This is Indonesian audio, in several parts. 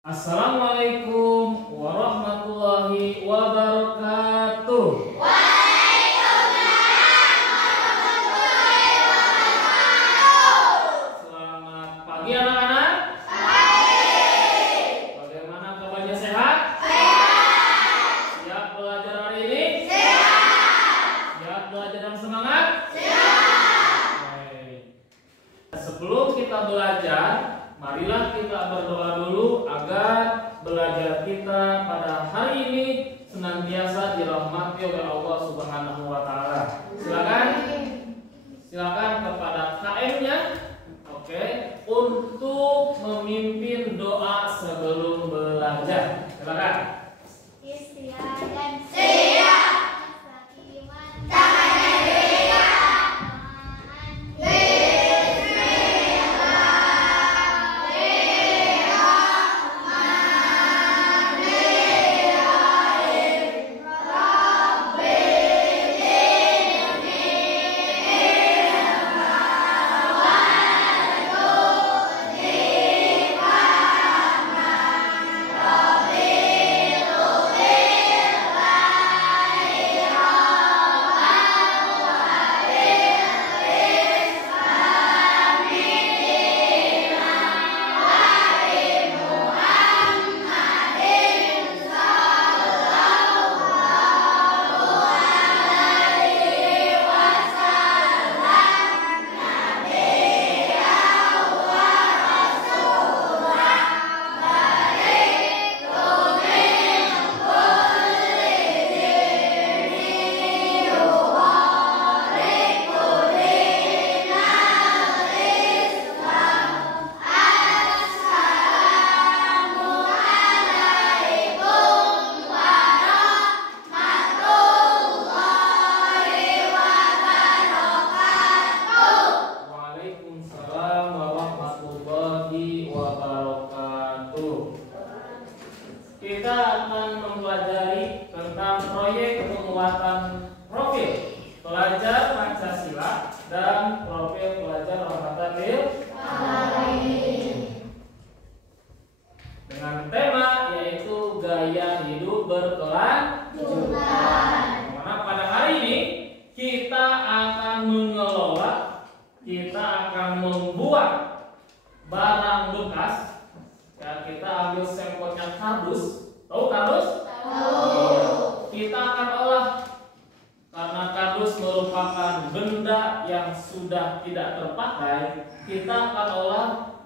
Assalamualaikum warahmatullahi wabarakatuh. Selamat pagi anak-anak. Bagaimana kabarnya, sehat? Siap belajar hari ini? Siap belajar dan semangat? Baik. Sebelum kita belajar, marilah kita berdoa dulu agar belajar kita pada hari ini senantiasa dirahmati oleh Allah Subhanahu wa taala. Silakan kepada KM-nya, oke, untuk memimpin doa sebelum belajar. Silakan. Kita akan mempelajari tentang proyek penguatan profil pelajar Pancasila dan profil pelajar Rahmatan lil Alamin dengan tema yaitu gaya hidup berkelanjutan. Karena pada hari ini kita akan mengelola, kita akan membuat barang bekas. Ya, kita ambil sampelnya kardus. Tahu kardus? Tahu. Kita akan olah, karena kardus merupakan benda yang sudah tidak terpakai. Kita akan olah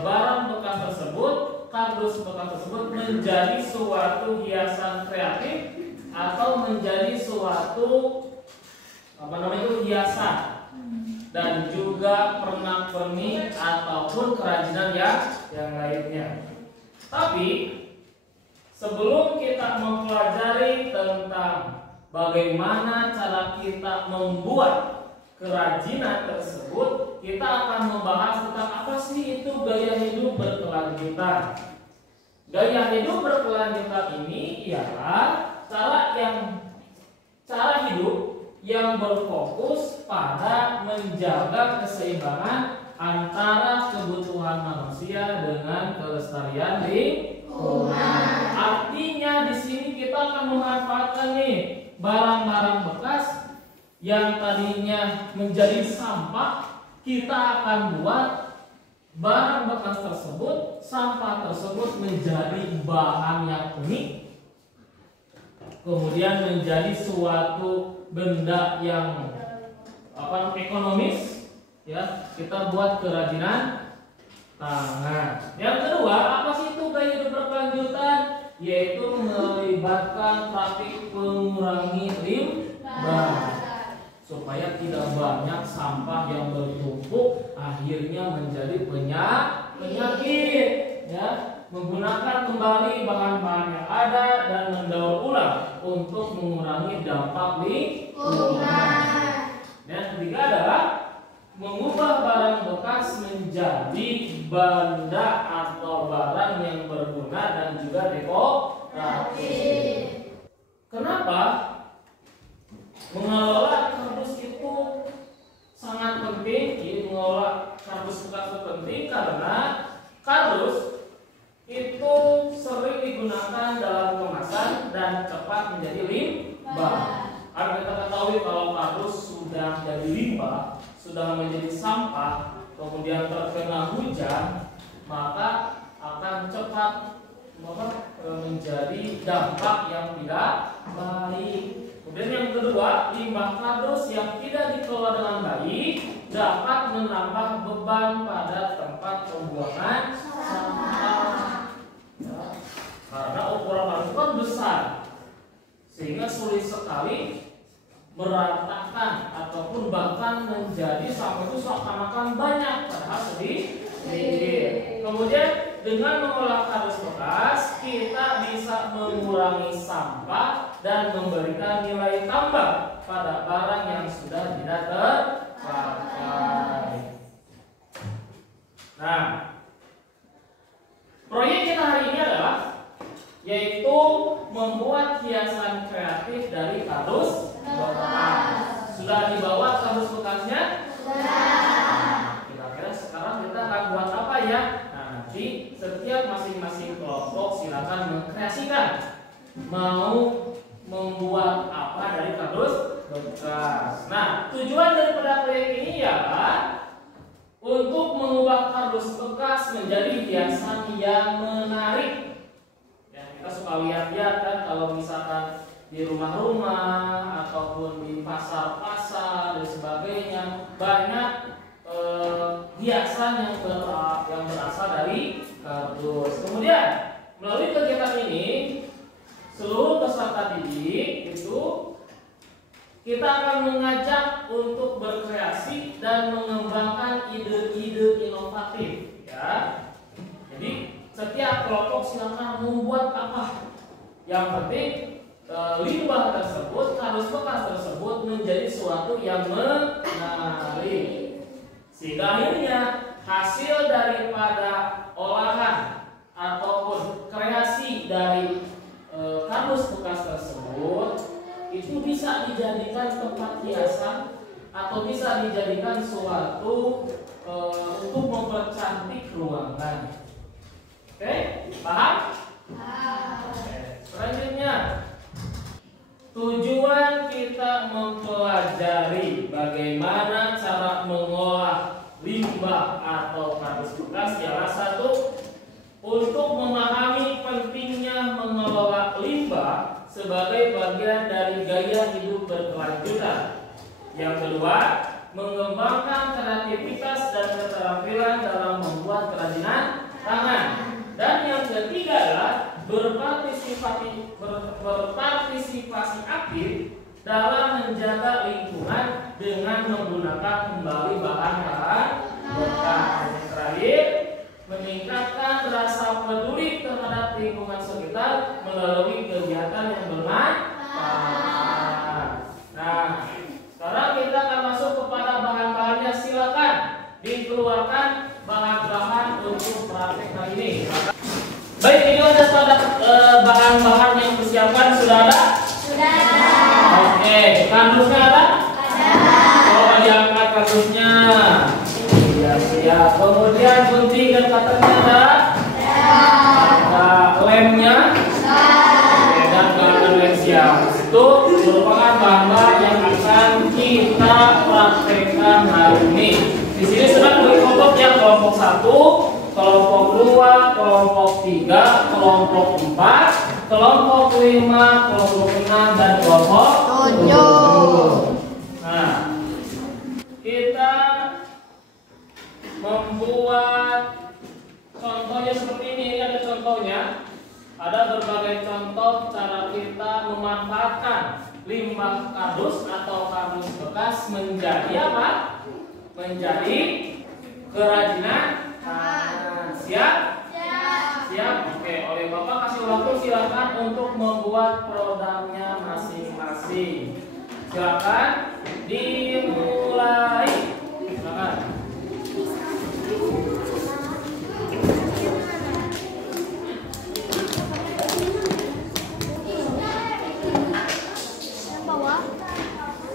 barang bekas tersebut, kardus bekas tersebut menjadi suatu hiasan kreatif atau menjadi suatu hiasan dan juga pernak-pernik ataupun kerajinan yang lainnya. Tapi sebelum kita mempelajari tentang bagaimana cara kita membuat kerajinan tersebut, kita akan membahas tentang apa sih itu gaya hidup berkelanjutan. Gaya hidup berkelanjutan ini ialah cara hidup yang berfokus pada menjaga keseimbangan antara kebutuhan manusia dengan kelestarian lingkungan. Artinya di sini kita akan memanfaatkan nih barang-barang bekas yang tadinya menjadi sampah, kita akan buat barang bekas tersebut, sampah tersebut menjadi bahan yang unik, kemudian menjadi suatu benda yang ekonomis, ya, kita buat kerajinan tangan. Yang kedua, apa sih itu gaya hidup berkelanjutan? Yaitu melibatkan praktik mengurangi limbah supaya tidak banyak sampah yang bertumpuk akhirnya menjadi penyakit, ya. Menggunakan kembali bahan-bahan yang ada dan mendaur ulang untuk mengurangi dampak lingkungan. Dan ketiga adalah mengubah barang bekas menjadi benda atau barang yang berguna dan juga dekoratif. Kenapa mengelola kardus itu sangat penting? Mengelola kardus bekas itu penting karena kardus itu digunakan dalam kemasan dan cepat menjadi limbah. Karena kita ketahui kalau kardus sudah jadi limbah, sudah menjadi sampah, kemudian terkena hujan, maka akan cepat menjadi dampak yang tidak baik. Kemudian yang kedua, limbah kardus yang tidak dikelola dengan baik dapat menambah beban pada tempat pembuangan sampah. Ya, karena ukuran kardus kan besar, sehingga sulit sekali meratakan ataupun bahkan menjadi sampah itu seakan-akan banyak padahal sedikit. Kemudian dengan mengolah kardus bekas, kita bisa mengurangi sampah dan memberikan nilai tambah pada barang yang sudah tidak terpakai. Nah, proyek kita hari ini adalah yaitu membuat hiasan kreatif dari kardus bekas. Sudah dibawa kardus bekasnya? Sudah. Kira-kira sekarang kita akan buat apa ya? Nanti setiap masing-masing kelompok silakan mengkreasikan mau membuat apa dari kardus bekas. Nah, tujuan daripada proyek ini ialah untuk mengubah kardus bekas menjadi hiasan yang menarik. Ya, kita suka lihat-lihat kan kalau misalkan di rumah-rumah ataupun di pasar-pasar dan sebagainya banyak hiasan yang berasal dari kardus. Kemudian melalui kegiatan ini seluruh peserta didik itu kita akan mengajak untuk berkreasi dan mengembangkan ide-ide inovatif. Ya, jadi setiap kelompok silakan membuat apa. Yang penting limbah tersebut, kardus bekas tersebut menjadi suatu yang menarik. Sehingga akhirnya hasil daripada olahan ataupun kreasi dari kardus bekas tersebut itu bisa dijadikan tempat hiasan atau bisa dijadikan suatu untuk mempercantik ruangan. Oke, paham? Oke. Selanjutnya, tujuan kita mempelajari bagaimana cara mengolah limbah atau kardus bekas ialah satu, untuk memahami pentingnya mengelola limbah sebagai bagian dari gaya hidup berkelanjutan. Yang kedua, mengembangkan kreativitas dan keterampilan dalam membuat kerajinan tangan. Dan yang ketiga adalah berpartisipasi aktif dalam menjaga lingkungan dengan menggunakan kembali bahan-bahan bekas. Yang terakhir, meningkatkan rasa peduli terhadap lingkungan sekitar melalui kegiatan yang bermanfaat. Nah, sekarang kita akan masuk kepada bahan-bahannya. Silakan dikeluarkan bahan-bahan untuk praktek kali ini. Baik, ini ada bahan-bahan yang dipersiapkan sudah ada? Sudah. Oke, kardusnya ada? Ada. Coba diangkat kardusnya. Ya, siap. Kemudian gunting dan cutternya ada? Ada. Lemnya? Oke, dan bahan lem siap. Itu merupakan bahan-bahan yang akan kita praktekkan hari ini. Di sini sudah dibagi kelompok ya, kelompok 1, kelompok 2, kelompok 3, kelompok 4, kelompok 5, kelompok 6, dan kelompok 7. Nah, kita membuat contohnya seperti ini. Ada contohnya, ada berbagai contoh cara kita memanfaatkan limbah kardus atau kardus bekas menjadi apa? Menjadi kerajinan tangan. Siap? Siap. Oke, oleh Bapak kasih waktu silakan untuk membuat produknya masing-masing. Silakan dimulai. Silakan.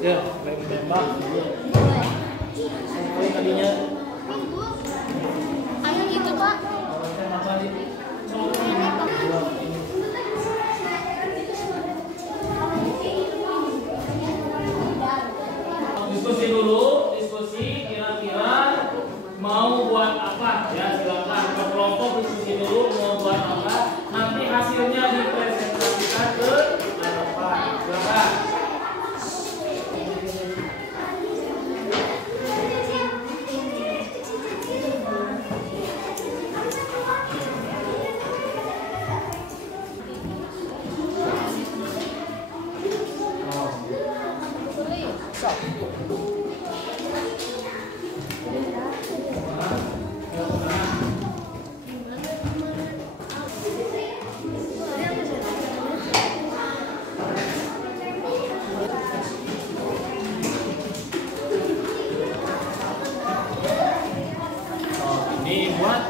Ya, tembak. Tadinya. Ayo gitu, Pak. Tembak tadi. hasilnya dipresentasikan ke depan. Silakan. Ini buat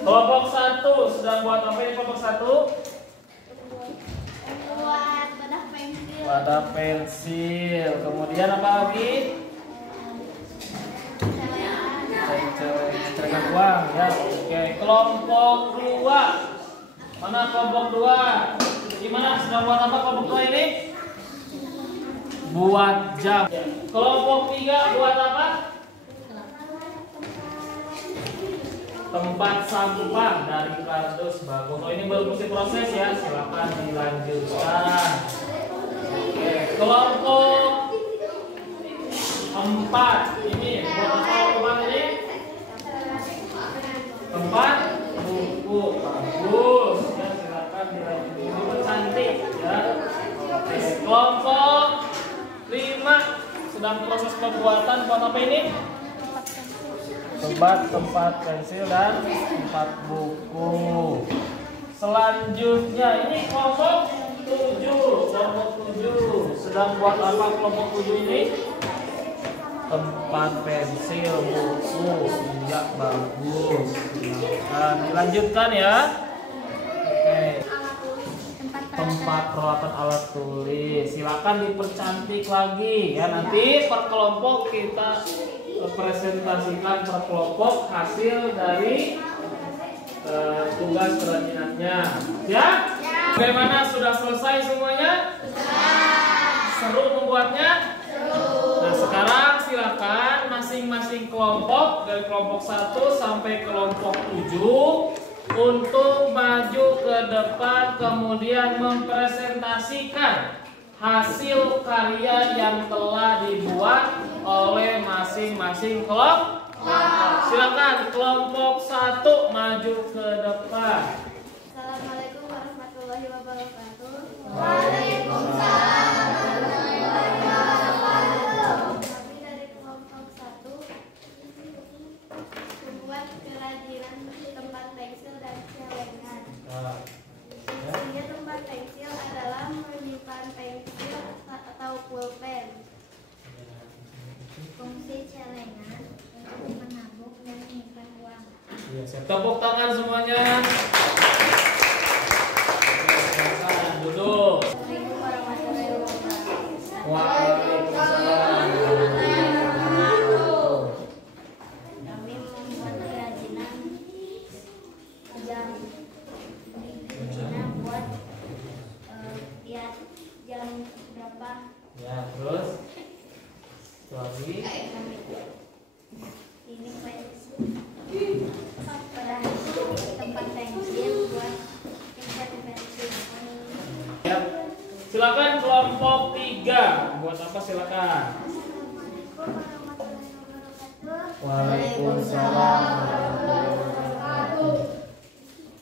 kelompok 1 sedang buat apa ini kelompok 1? Buat wadah pensil. Wadah pensil. Kemudian apa lagi? Celengan uang ya. Oke, kelompok 2. Mana kelompok 2? Gimana sedang buat apa kelompok 2 ini? Buat jam. Kelompok 3 buat apa? Tempat sampah dari kardus bagus. Oh, ini baru mesti proses ya. Silakan dilanjutkan. Oke, kelompok 4 ini buat apa kelompok ini? Tempat buku bagus. Ya, silakan dilanjutkan. Ini cantik ya. Oke, kelompok 5 sedang proses pembuatan buat apa ini? Tempat pensil dan tempat buku. Selanjutnya ini kelompok 7. Kelompok 7 sedang buat apa kelompok 7 ini? Tempat pensil, buku. Iya, bagus. Silakan dilanjutkan ya. Oke. Tempat peralatan alat tulis. Silakan dipercantik lagi ya. Nanti per kelompok kita presentasikan per kelompok hasil dari tugas kerajinannya. Ya? Bagaimana, sudah selesai semuanya? Seru membuatnya? Nah, sekarang silakan masing-masing kelompok dari kelompok 1 sampai kelompok 7 untuk maju ke depan kemudian mempresentasikan hasil karya yang telah dibuat oleh masing-masing kelompok. Silakan kelompok 1 maju ke depan. Assalamualaikum warahmatullahi wabarakatuh. Waalaikumsalam warahmatullahi wabarakatuh. Kami dari kelompok 1 membuat kerajinan tempat pensil dan celengan. Fungsinya tempat pensil adalah menyimpan pensil atau pulpen. Fungsi celengan untuk menabung dan menyimpan uang. Ya, tepuk tangan semuanya. Silakan duduk. Assalamualaikum warahmatullahi wabarakatuh. Waalaikumsalam. Kami membuat kerajinan jam buat lihat jam berapa. Ya, terus lagi. Ini pensil. Pada tempat pensil buat tempat pensil. Ya. Silakan kelompok 3 buat apa silakan. Assalamualaikum warahmatullahi wabarakatuh. Waalaikumsalam.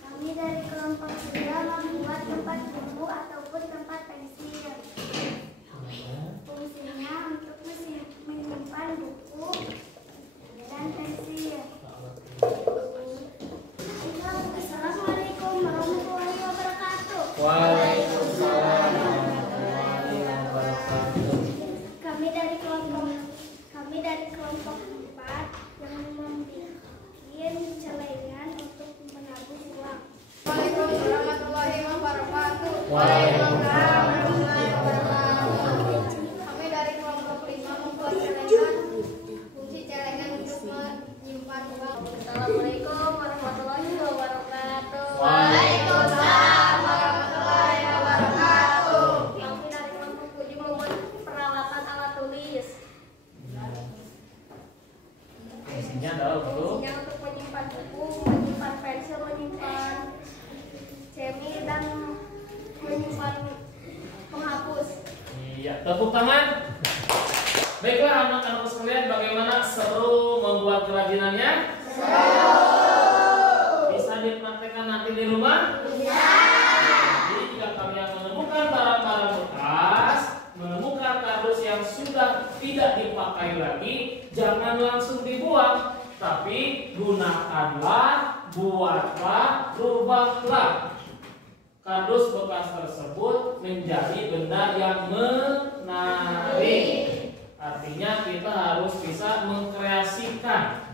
Kami dari kelompok 3 membuat tempat buku ataupun tempat pensil. Fungsinya untuk menyimpan buku dan pensil. Assalamualaikum Waalaikumsalam warahmatullahi wabarakatuh. Kami dari kelompok 5 membuat celengan. Fungsi celengan untuk menyimpan uang. Assalamualaikum warahmatullahi wabarakatuh. Waalaikumsalam warahmatullahi wabarakatuh. Kami dari kelompok 7 membuat peralatan alat tulis. Fungsinya adalah untuk Menyimpan buku, menyimpan pensil, menyimpan cemi dan menyimpan penghapus. Iya, tepuk tangan. Baiklah anak-anak sekalian, bagaimana seru membuat kerajinannya? Seru. Bisa dipraktekkan nanti di rumah? Bisa. Jadi jika kalian menemukan barang-barang bekas, menemukan kardus yang sudah tidak dipakai lagi, jangan langsung dibuang, tapi gunakanlah, buatlah, rubahlah kardus bekas tersebut menjadi benda yang menarik. Artinya kita harus bisa mengkreasikan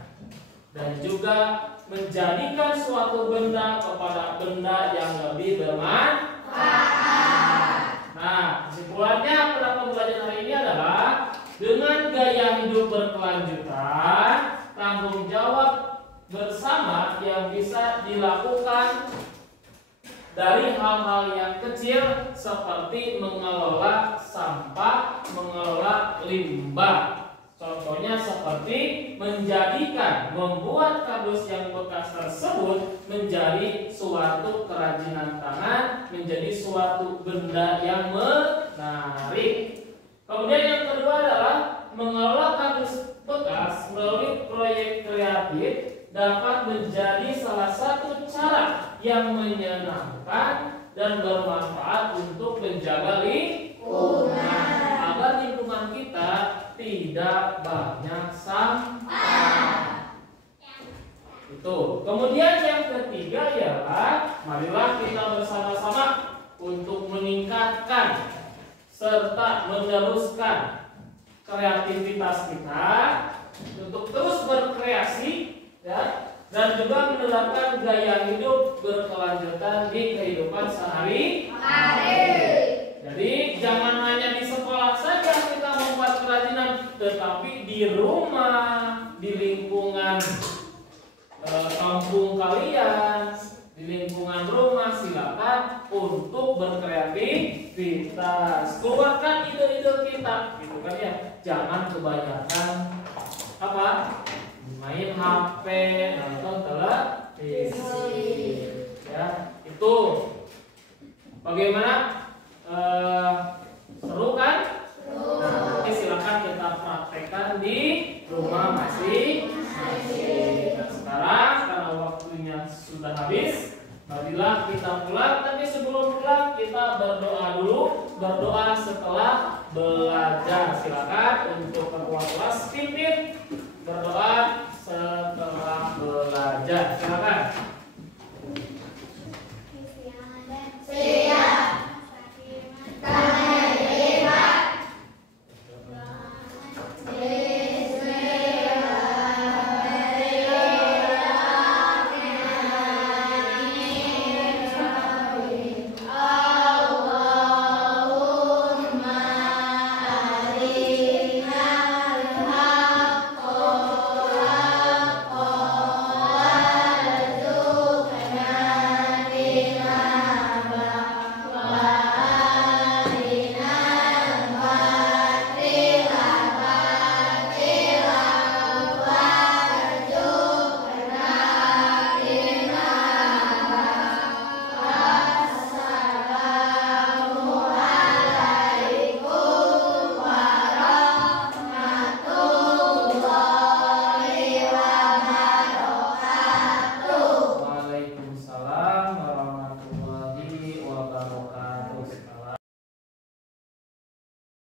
dan juga menjadikan suatu benda kepada benda yang lebih bermanfaat. Nah, kesimpulannya pada pembelajaran hari ini adalah dengan gaya hidup berkelanjutan, tanggung jawab bersama yang bisa dilakukan dari hal-hal yang kecil seperti mengelola sampah, mengelola limbah. Contohnya seperti membuat kardus yang bekas tersebut menjadi suatu kerajinan tangan, menjadi suatu benda yang menarik. Kemudian yang kedua adalah mengelola kardus bekas melalui proyek kreatif dapat menjadi salah satu cara yang menyenangkan dan bermanfaat untuk menjaga lingkungan agar lingkungan kita tidak banyak sampah. Itu. Kemudian yang ketiga ialah marilah kita bersama-sama untuk meningkatkan serta meneruskan kreativitas kita untuk terus berkreasi, ya, dan juga menerapkan gaya hidup berkelanjutan di kehidupan sehari-hari. Jadi jangan hanya di sekolah saja kita membuat kerajinan, tetapi di rumah, di lingkungan kampung kalian, di lingkungan rumah, silakan untuk berkreativitas. Keluarkan ide-ide kita, gitu kan ya. Jangan kebanyakan apa? Main HP, nonton televisi. Ya, itu. Bagaimana? Seru kan? Nah, oke, silakan kita praktekkan di rumah masing-masing. Nah, sekarang karena waktunya sudah habis, marilah kita pulang. Tapi sebelum pulang kita berdoa dulu. Berdoa setelah belajar. Silakan untuk ketua kelas pimpin berdoa setelah belajar. Silakan.